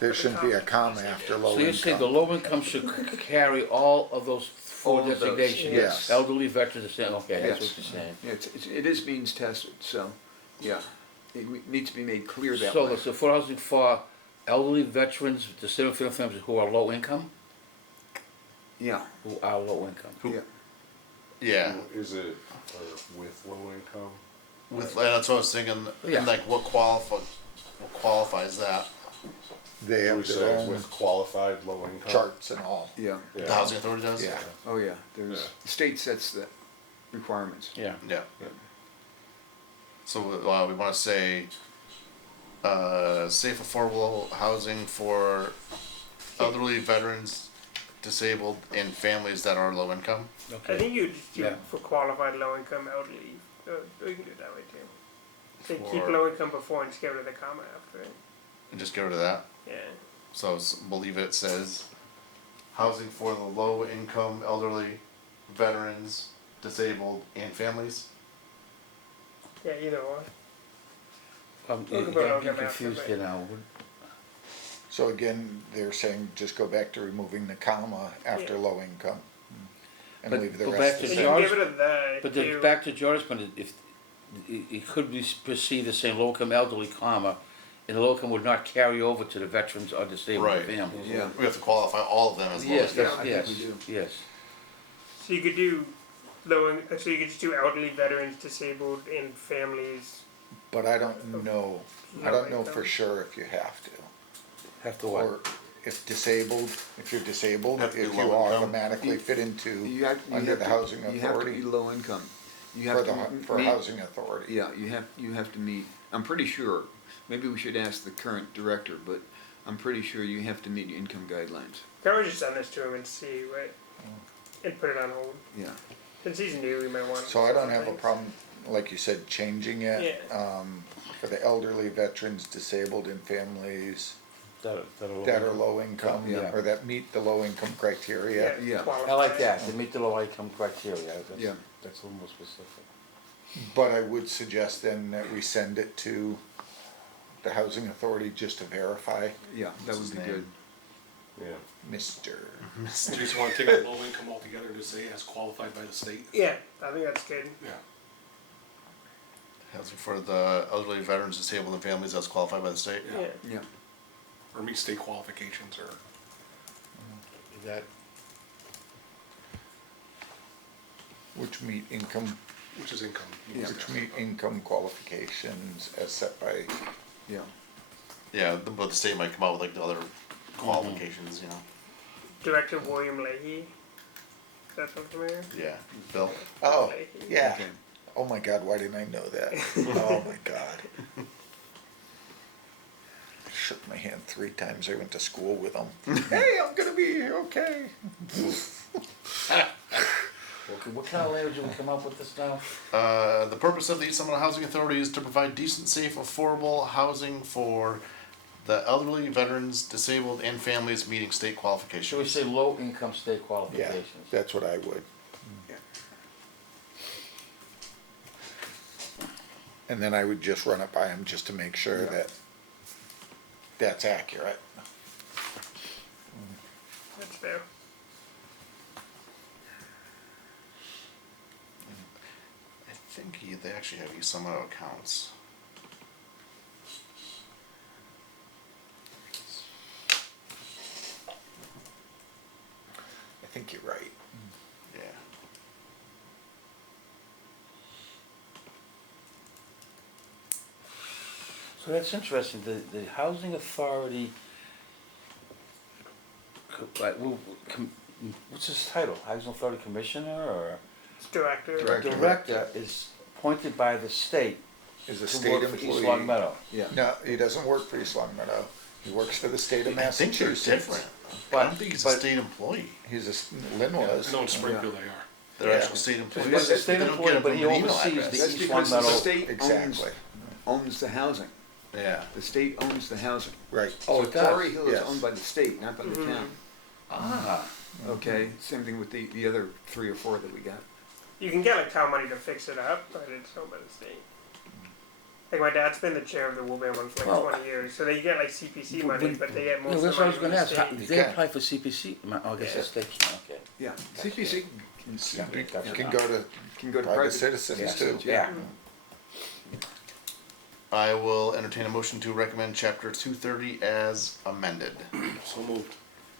There shouldn't be a comma after low So you're saying the income. low income should carry all of those 4 All of those, designations? yes. Elderly, veterans, okay, that's Yes. what you're saying. Yeah, it is means tested, so, yeah. It needs to be made clear that So way. the affordable housing for elderly, veterans, disabled families who are low income? Yeah, Who are low income. yeah. Yeah. Is it with low income? With, that's what I was thinking. Yeah. And like, what qualifies that? They We have say their own with qualified low income. charts and all. Yeah, The housing authority does. Yeah. oh yeah, there's, Yeah. the state sets the requirements. Yeah. Yeah. Yeah. So we want to say safe, affordable housing for elderly, veterans, disabled, and families that are low income. I Okay. think you just do Yeah. for qualified low income elderly. Or you can do it that way too. Say keep For- low income before and just get rid of the comma after it. And just get rid of that. Yeah. So believe it says housing for the low income, elderly, veterans, disabled, and families. Yeah, either or. I'm Talk about it, I'll getting get back to confused it. here now. So again, they're saying just go back to removing the comma after Yeah. low income. And But leave the go rest back the to And same. you can George- get rid of that. But too. back to George's point, if it could be perceived as saying low income elderly, comma, and the low income would not carry over to the veterans or disabled Right. families. Yeah. We have to qualify all of them as low Yes, income. that's, I yes, think we do. yes. So you could do so you could just do elderly, veterans, disabled, and families. But I don't know, I don't know for sure if you have to. Have to what? Or if disabled, if you're disabled, Have to be if you low income. automatically fit into You have, under the housing You have to authority be low income. You for have the, to for meet- housing authority. Yeah, you have to meet, I'm pretty sure, maybe we should ask the current director, but I'm pretty sure you have to meet income guidelines. Can always just send this to him and see what, and put it on hold. Yeah. Since he's new, we might want. So I don't have a problem like you said, changing it, for the elderly, veterans, disabled, and families that are low income, Yeah. or that meet the low income criteria. Yeah. I like that, to meet the low income criteria, Yeah. that's a little more specific. But I would suggest then that we send it to the housing authority just to verify, Yeah, that would his be name? good. Yeah. Mr. You just wanna take the low income altogether and just say as qualified by the state? Yeah, I think that's good. Yeah. Housing for the elderly, veterans, disabled, and families as qualified by the state. Yeah. Yeah. Yeah. Or meet state qualifications or, Is that, Which meet income, which is income. Yeah. which meet income qualifications as set by, Yeah. Yeah, but the state might come out with like the other qualifications, you know. Director William Leahy. Is that sound familiar? Yeah, Bill. oh, Leahy. yeah. Okay. Oh my God, why didn't I know that? Oh my God. Shook my hand 3 times. I went to school with him. Hey, I'm gonna be here, okay. what kind of language did we come up with this now? The purpose of the East Long Housing Authority is to provide decent, safe, affordable housing for the elderly, veterans, disabled, and families meeting state Should we qualifications. say low income state Yeah, qualifications? that's what I would. Yeah. And then I would just run it by him just to make sure that that's accurate. That's fair. I think they actually have East Long accounts. I think you're right. Yeah. So that's interesting, the housing authority, like, what's his title, housing authority commissioner or? It's director. Director is appointed by the state Is a to state work for East Long employee. Meadow. Yeah. No, he doesn't work for East Long Meadow. He works for the state of I think they're Massachusetts. different. I don't think he's a But- state employee. He's Lynn was. No, in Springfield they are. They're Yeah. actual state employees. He's a state They don't employee, get it but from he an email oversees address. the That's East Long because the Meadow. state Exactly. owns the housing. Yeah. The state owns the housing. Right. Oh, So it does? Quarry Hill is Yes. owned by the state, not by the town. Ah, Okay, same thing with the other 3 or 4 that we got. You can get like town money to fix it up, but it's owned by the state. Like my dad's been the chair of the Woolman one for like Well, 20 years, so they get like CPC but money, when- but they get no, most that's of what I the was money gonna from ask, the how, state. they can. apply for CPC, I guess Yeah. that's they can, okay. Yeah, CPC You Gotcha. can go to can go to private private citizens too. Yeah. I will entertain a motion to recommend chapter 230 as amended. So moved.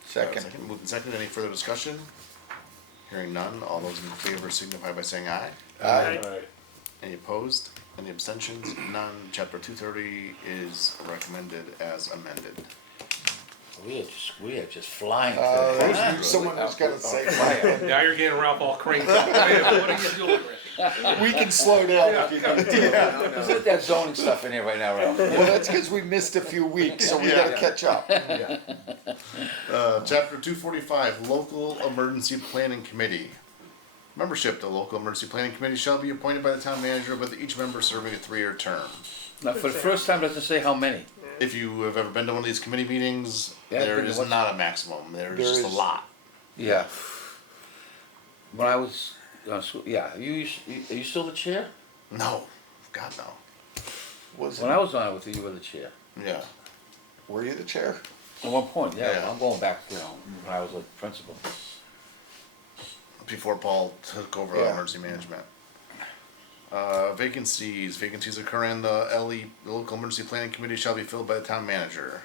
Second. Moved and seconded. Any further discussion? Hearing none. All those in favor signify by saying aye. Aye. Alright. Any opposed? Any abstentions? None. Chapter 230 is recommended as amended. We are just flying. I knew someone was gonna say that. Now you're getting Ralph all cranked up. What are you doing, Rick? We can slow down if you need to. Let's put that zoning stuff in here right now, Ralph. Well, that's because we missed a few weeks, so we Yeah. gotta catch up. Yeah. Chapter 245, Local Emergency Planning Committee. Membership, the Local Emergency Planning Committee shall be appointed by the town manager, with each member serving a 3-year term. Now, for the first time, doesn't say how many. If you have ever been to one of these committee meetings, Yeah, there been to is what- not a maximum. There's There just a is- lot. Yeah. When I was, yeah, are you still the chair? No. God, no. Was When I was on it with you, you were the chair. Yeah. Were you the chair? At one point, yeah, Yeah. I'm going back, when I was like principal. Before Paul took over Yeah. emergency management. Vacancies. Vacancies occurring in the LE, the Local Emergency Planning Committee, shall be filled by the town manager.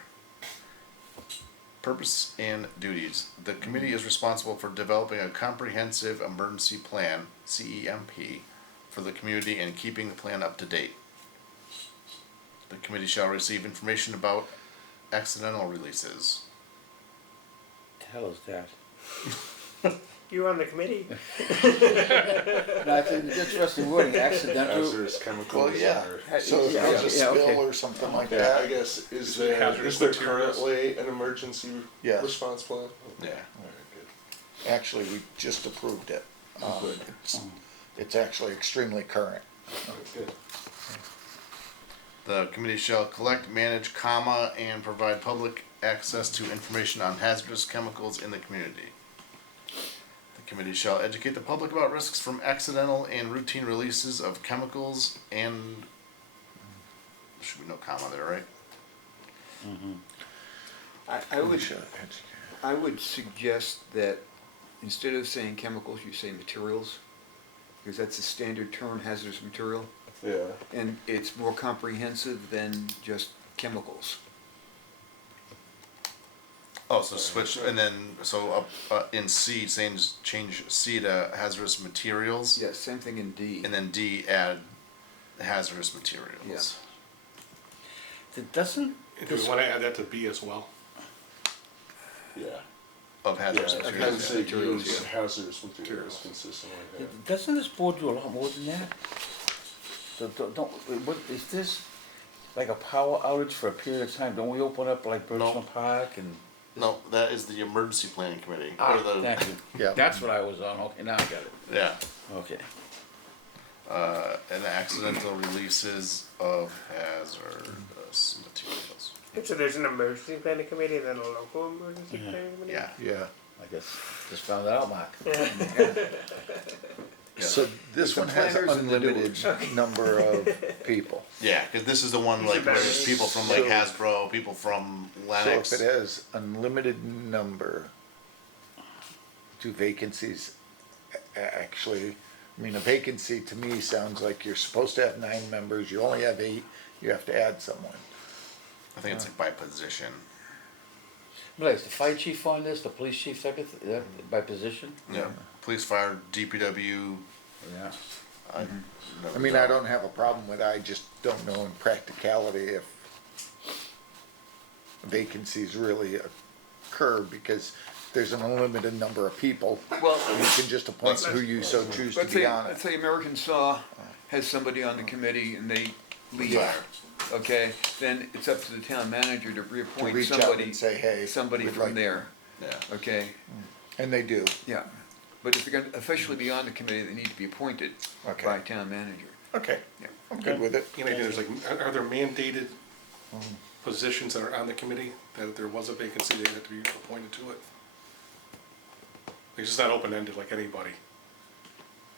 Purpose and duties. The committee is responsible for developing a comprehensive emergency plan, CEMP, for the community and keeping the plan up to date. The committee shall receive information about accidental releases. The hell is that? You were on the committee. No, I think it's interesting wording, accidental. Hazardous chemicals. Well, yeah. or- So if Yeah, there's a yeah, spill okay. or something like I that. guess, is it there hazardous materials? currently an emergency Yes. response plan? Yeah. Alright, good. Actually, we just approved it. It's actually extremely current. Good. The committee shall collect, manage, and provide public access to information on hazardous chemicals in the community. The committee shall educate the public about risks from accidental and routine releases of chemicals and, should be no comma there, right? I would suggest that instead of saying chemicals, you say materials, because that's a standard term, hazardous material, Yeah. and it's more comprehensive than just chemicals. Oh, so switch, and then, so up, in C, change C to hazardous materials. Yeah, same thing in D. And then D, add hazardous materials. Doesn't Do we wanna add that to B as well? Yeah. Of Yeah, hazardous it materials. has to say Materials, use yeah. hazardous materials consistently, yeah. doesn't this board do a lot more than that? Don't what is this like a power outage for a period of time? Don't we open up like Birchland Park and? No, that is the emergency planning committee, Ah, or the, thank you. Yeah. That's what I was on. Okay, now I got it. yeah, Okay. and accidental releases of hazardous materials. So there's an emergency planning committee and then a local emergency planning committee? Yeah, Yeah. I guess just found that out, Mark. yeah. So this The one has planners and the unlimited number of people. Yeah, cause this is the one like where there's people from like So- Hasbro, people from So Lennox. if it has unlimited number, do vacancies actually, I mean, a vacancy to me sounds like you're supposed to have 9 members, you only have 8, you have to add someone. I think it's like by position. But is the fire chief on this? The police chief, by position? Yeah, police, fire, DPW. Yeah. I mean, I don't have a problem with it, I just don't know in practicality if vacancies really occur, because there's an unlimited number of people. Well, You can just appoint who you so choose to be on let's it. say American Saw has somebody on the committee and they leave, Fire. okay? Then it's up to the town manager to To reappoint reach out somebody, and say, hey. somebody we'd from like- there, Yeah, okay? And they do, Yeah, but if they're gonna officially be on the committee, they need to be appointed Okay. by town manager. okay, Yeah. I'm good with it. You know, there's like, are there mandated positions that are on the committee, that if there was a vacancy, they have to be appointed to it? Like, it's just not open-ended like anybody.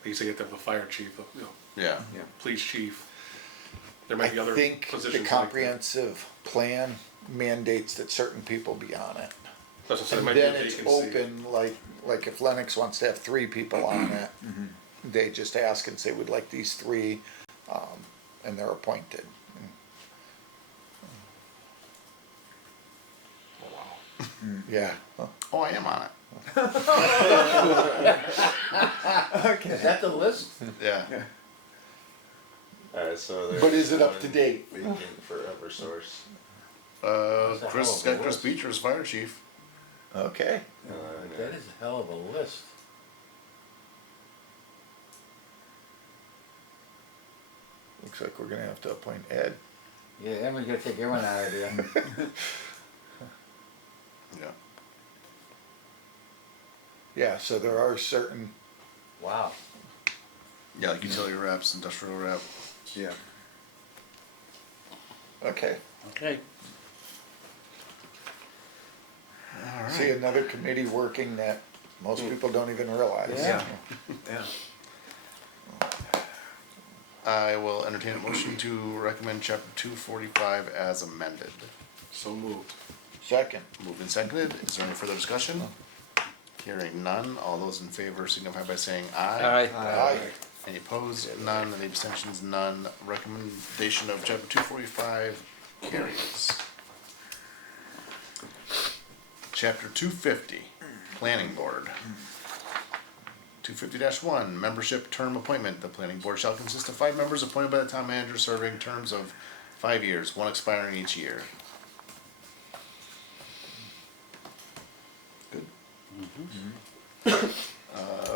They used to get the fire chief, you know, yeah. Yeah. police chief. There I might be other think positions the like that. comprehensive plan mandates that certain people be on it. That's what I said, it And might be a then it's vacancy. open, like if Lennox wants to have 3 people on it, they just ask and say, we'd like these 3, and they're appointed. Oh, wow. Yeah. Oh, I am on it. Is that the list? Yeah. Alright, so there's. But is it up to one date? Vacant for Eversource. That's a Chris, hell of a got Chris list. Beecher as fire chief. Okay. That is a hell of a list. Looks like we're gonna have to appoint Ed. Yeah, Emily's gonna take everyone out of there. Yeah. Yeah, so there are certain, Wow. Yeah, like utility reps, industrial rep. Yeah. okay. Okay. Alright. See another committee working that most people don't even realize. Yeah. Yeah. I will entertain a motion to recommend chapter 245 as amended. So moved. Second. Moved and seconded. Is there any further discussion? Hearing none. All those in favor signify by saying aye. Aye. Any opposed? None. Any abstentions? None. Recommendation of chapter 245 carries. Chapter 250, Planning Board. 250-1, Membership Term Appointment. The Planning Board shall consist of 5 members appointed by the town manager serving terms of 5 years, 1 expiring each year.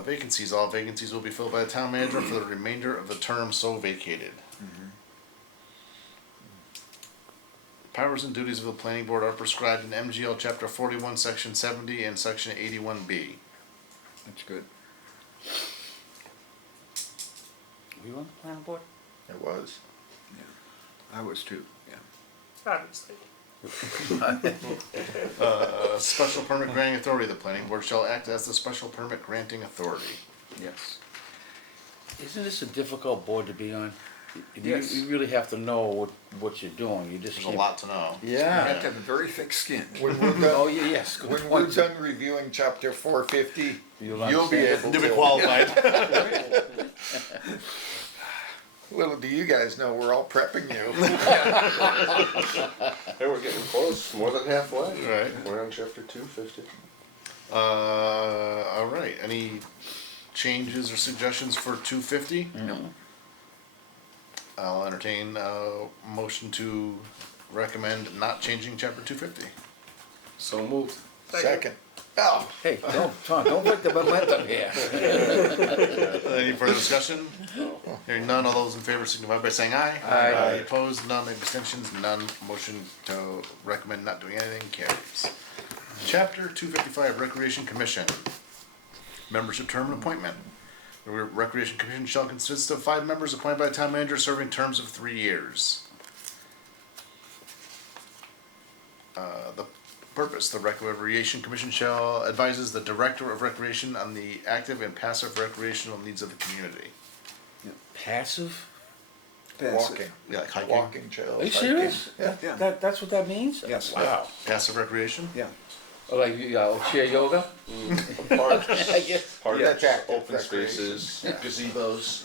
Vacancies. All vacancies will be filled by the town manager for the remainder of the term so vacated. Powers and duties of the planning board are prescribed in MGL Chapter 41, Section 70 and Section 81B. That's good. Were you on the planning board? It was. I was too, yeah. Obviously. Special permit granting authority, the planning board shall act as the special permit granting authority. Yes. Isn't this a difficult board to be on? Yes. You really have to know what you're doing, you just There's a can't. lot to know. You Yeah. have to have a very thick skin. When we're Oh, done, yeah, yes, good when we're point. done reviewing chapter 450, You'll you'll be understand. able To be to. qualified. Little do you guys know, we're all prepping you. Hey, we're getting close, more than halfway. Right. We're on chapter 250. All right, any changes or suggestions for 250? No. I'll entertain a motion to recommend not changing chapter 250. So moved. Second. Oh, Hey, Tom, don't break the momentum here. Any further discussion? Hearing none, all those in favor signify by saying aye. Aye. Opposed, none, abstentions, none, motion to recommend not doing anything carries. Chapter 255, Recreation Commission. Membership term and appointment. The Recreation Commission shall consist of 5 members appointed by the town manager serving terms of 3 years. The purpose, the Recreation Commission shall advises the Director of Recreation on the active and passive recreational needs of the community. Passive? walking, Yeah, like hiking. walking trails. Are you hiking. serious? Yeah. Yeah. That's what that means? Yes. Wow. Passive recreation? Yeah. Oh, like, chair yoga? Parks, I guess. parks, That's active open recreation. spaces, gazebos.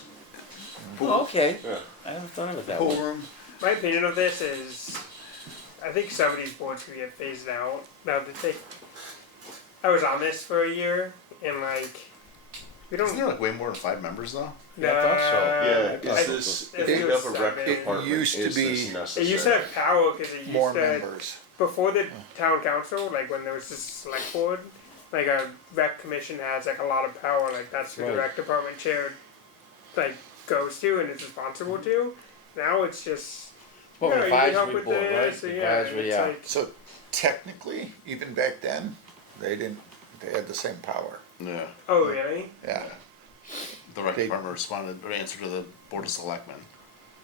Oh, okay. Yeah. I haven't thought of it that Pool way. room. My opinion of this is, I think some of these boards could get phased out. Now, I was on this for a year, and like, we don't. Isn't there like way more than 5 members though? Yeah, I thought so. Yeah, I is thought this, it if you was have a rec seven. It department, used to is be- this It necessary? used to have power because it used More to, members. before the town council, like when there was this select board, like a rec commission has like a lot of power, like that's who the Right. rec department chair like goes to and is responsible to. Now it's just, Well, yeah, you need help advisory with board, right? this, and yeah, Advisory, it's yeah. like, So technically, even back then, they had the same power. Yeah. oh really? Yeah. The rec They- department responded or answered to the Board of Selectmen.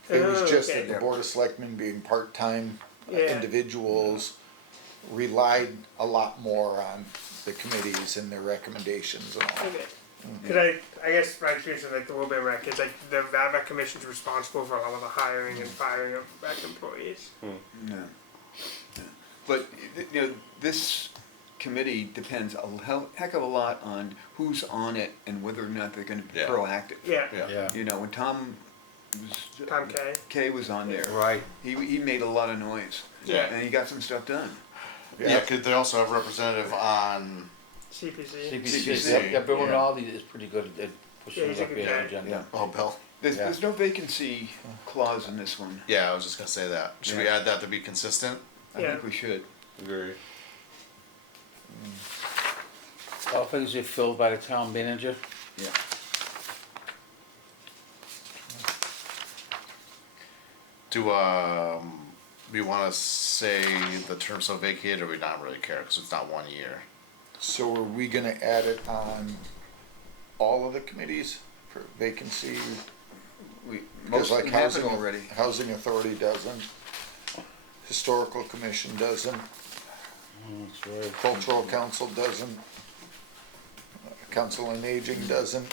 It was Oh, just okay. that the Board of Selectmen being part-time Yeah. individuals relied a lot more on the committees and their recommendations and all. Okay. Because I guess my experience with like the Wilburn Rec is like the rec commission's responsible for a lot of the hiring and firing of rec employees. No. No. But, you know, this committee depends a heck of a lot on who's on it and whether or not they're gonna be Yeah. proactive. Yeah. Yeah. Yeah. You know, when Tom was. Tom K. Kay was on there. Right. He made a lot of noise. Yeah. And he got some stuff done. Yeah, could they also have a representative on, CPC. CPC, CPC, yeah, Bill yeah. Rinaldi is pretty good at Yeah, pushing he's it a up good the guy. agenda. oh, Bill? There's, Yeah. there's no vacancy clause in this one. Yeah, I was just gonna say that. Should we Yeah. add that to be consistent? I Yeah. think we should. Agree. All things are filled by the town manager. Yeah. Do, we wanna say the term so vacated, or we not really care, cause it's not 1 year? So are we gonna add it on all of the committees for vacancy? We, Because most like of them have it housing, already. housing authority doesn't, historical commission doesn't, That's right. cultural council doesn't, council on aging doesn't,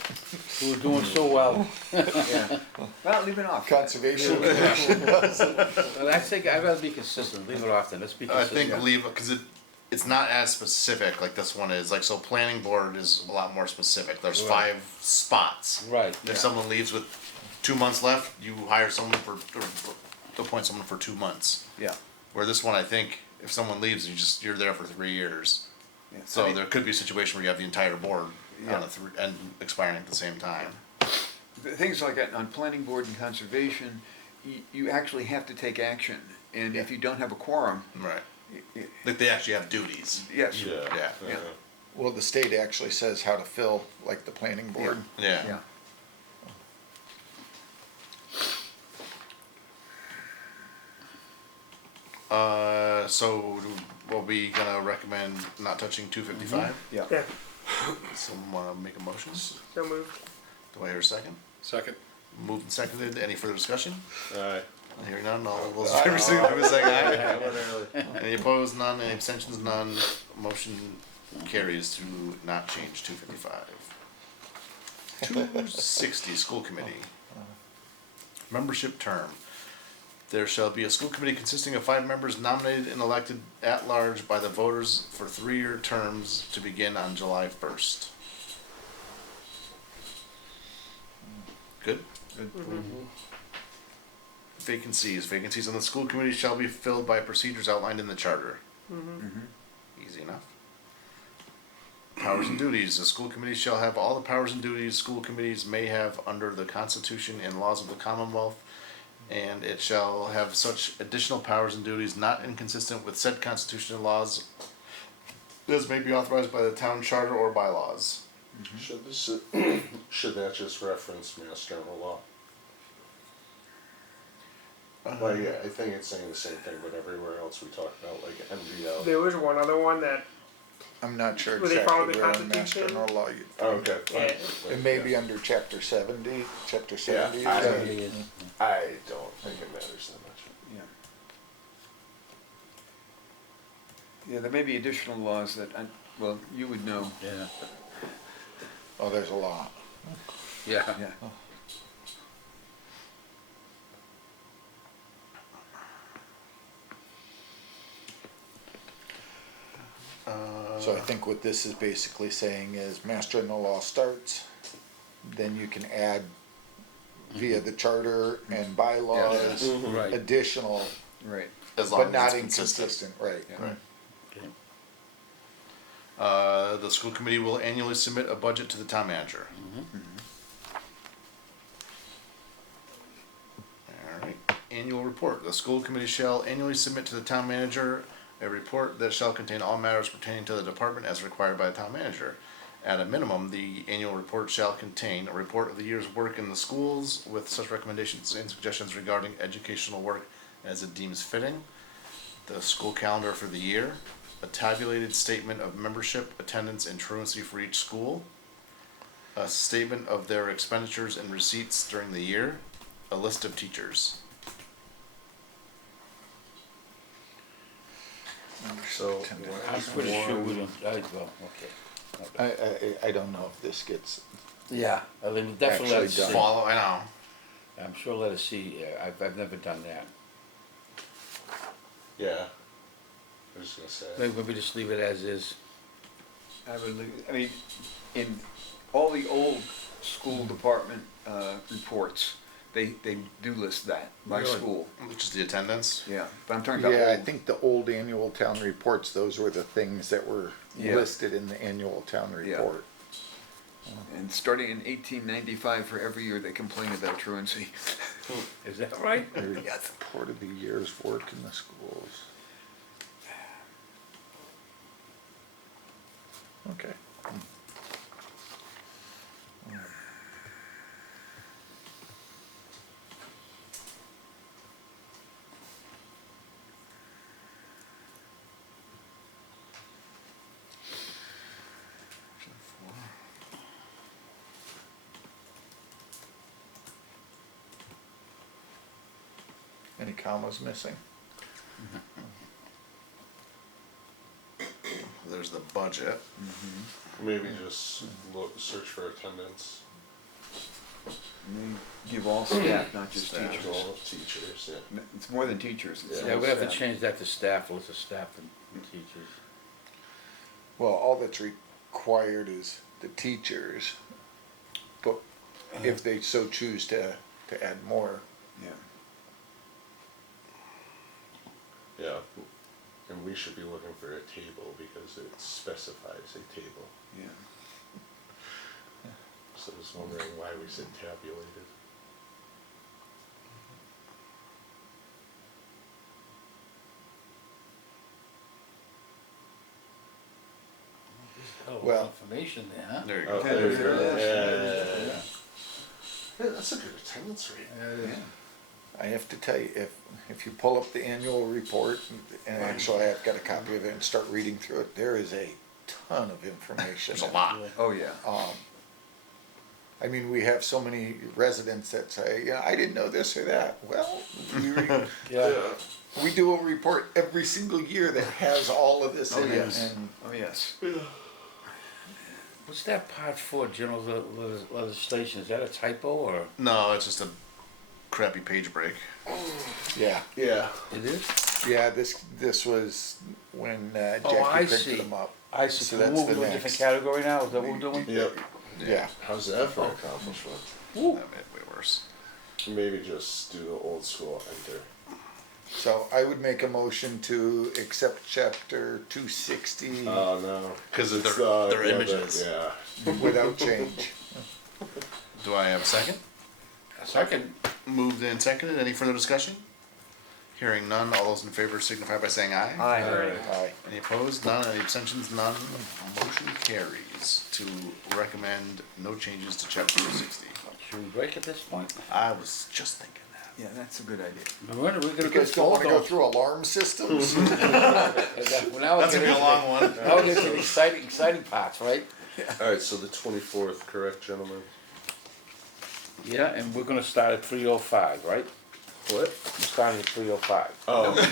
We were doing so well. Yeah. Well, leave it off. conservation commission doesn't. Well, I think I'd rather be consistent, leave it off then, let's be I consistent. think leave, cause it's not as specific like this one is, like, so planning board is a lot more specific, there's Right. 5 spots. Right, If someone leaves with 2 months left, you hire someone or appoint someone for 2 months. Yeah. Where this one, I think, if someone leaves, you're there for 3 years. Yeah. So there could be a situation where you have the entire board Yeah. on and expiring at the same time. Things like that on planning board and conservation, you actually have to take action. And if you don't have a quorum, Right. y- Like they actually have duties. yes. Yeah. Yeah. Well, the state actually says how to fill, like the planning board. Yeah. Yeah. So we'll be gonna recommend not touching 255. Yeah. Yeah. Someone wanna make a motion? So moved. Do I hear a second? Second. Moved and seconded. Any further discussion? Aye. Hearing none, all those in favor signify by saying aye. I went early. Any opposed? None. Any abstentions? None. Motion carries to not change 255. 260, school committee. Membership term. There shall be a school committee consisting of 5 members nominated and elected at large by the voters for 3-year terms to begin on July 1st. Good? Vacancies. Vacancies on the school committee shall be filled by procedures outlined in the charter. Easy enough. Powers and duties. The school committee shall have all the powers and duties school committees may have under the Constitution and laws of the Commonwealth, and it shall have such additional powers and duties not inconsistent with said Constitution and laws as may be authorized by the town charter or bylaws. Should this, should that just reference Mass General Law? Well, yeah, I think it's saying the same thing, but everywhere else we talk about, like MVL. There was one other one that, I'm not sure Will they follow exactly the where in Mass Constitution? General Law you. Oh, okay, fine. Yeah. It may be under chapter 70, chapter 70. I- is that- I don't think it matters that much. Yeah. Yeah, there may be additional laws that, well, you would know. Yeah, Oh, there's a lot. yeah. Yeah. So I think what this is basically saying is Mass General Law starts, then you can add via the charter and bylaws, Right. additional, Right. As long but as not it's consistent. inconsistent, right? Yeah. Right. The school committee will annually submit a budget to the town manager. Alright, annual report. The school committee shall annually submit to the town manager a report that shall contain all matters pertaining to the department as required by the town manager. At a minimum, the annual report shall contain a report of the year's work in the schools with such recommendations and suggestions regarding educational work as it deems fitting, the school calendar for the year, a tabulated statement of membership, attendance, and truancy for each school, a statement of their expenditures and receipts during the year, a list of teachers. So. I'm pretty sure we don't, well, okay. I don't know if this gets, Yeah, I mean, definitely let us Actually see. done. Follow, I know. I'm sure let us see, I've never done that. Yeah. I was gonna say. Maybe we just leave it as is. I would, I mean, in all the old school department, reports, they do list that by Really? school. Which is the attendance. Yeah, but I'm talking about yeah, I old. think the old annual town reports, those were the things that were Yeah. listed in the annual town Yeah. report. And starting in 1895, for every year they complain about truancy. Is that right? A report of the year's work in the schools. Okay. Any commas missing? There's the budget. Maybe just look, search for attendance. And they give all staff, not just Staff. teachers. All teachers, yeah. It's more than teachers. It's Yeah, all we have to staff. change that to staff, list of staff and teachers. Well, all that's required is the teachers, but if they so choose to add more, Yeah. Yeah. And we should be looking for a table because it specifies a table. Yeah. So I was wondering why we said tabulated. Well- Information there, huh? There you Oh, go. there you go. Yeah. Yeah. Yeah, that's a good attendance rate. Yeah. I have to tell you, if you pull up the annual report, and actually I've got a copy of it and start reading through it, there is a ton of information. There's a lot. Oh, yeah. I mean, we have so many residents that say, yeah, I didn't know this or that. Well, Yeah. we do a report every single year that has all of this Oh, in yes. it. And Oh, yes. What's that part for, general legislation? Is that a typo or? No, it's just a crappy page break. yeah, Yeah. It is? yeah, this was when Jackie Oh, I printed see. them up. I see. So We're that's moving the to a different next. category now? Is that what we're doing? Yep. Yeah. How's that for accomplishment? That made it way worse. Maybe just do the old school enter. So I would make a motion to accept chapter 260 Oh no. 'Cause of It's, their yeah, images. Yeah. without change. Do I have a second? A second. Moved and seconded. Any further discussion? Hearing none. All those in favor signify by saying aye. Aye. Aye. Any opposed? None. Any abstentions? None. Motion carries to recommend no changes to chapter 260. Should we break at this point? I was just thinking that. Yeah, that's a good idea. We're gonna You go guys don't want to go through. through alarm systems? That's gonna be a long one. Now we get to the exciting parts, right? Alright, so the 24th, correct, gentlemen? Yeah, and we're gonna start at 3:05, right? What? We started at 3:05. Oh. I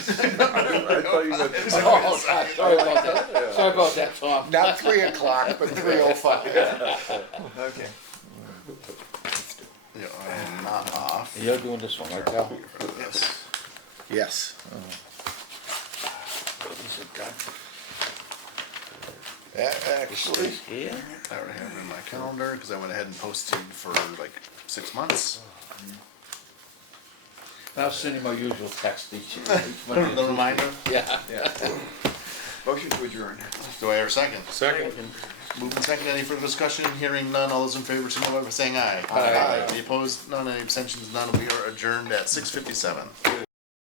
thought you meant. Oh, sorry about that. Sorry about that, Tom. Not 3 o'clock, but 3:05. Okay. Yeah, I am not off. You're doing this one, right, Cal? Yes. Yes. Is it done? Actually, Here? I already have it in my calendar because I went ahead and posted for like 6 months. I'll send you my usual text each The reminder. Yeah. Yeah. Motion to adjourn. Do I hear a second? Second. Moving second. Any further discussion? Hearing none. All those in favor signify by saying aye. Aye. Any opposed? None. Any abstentions? None. We are adjourned at 6:57.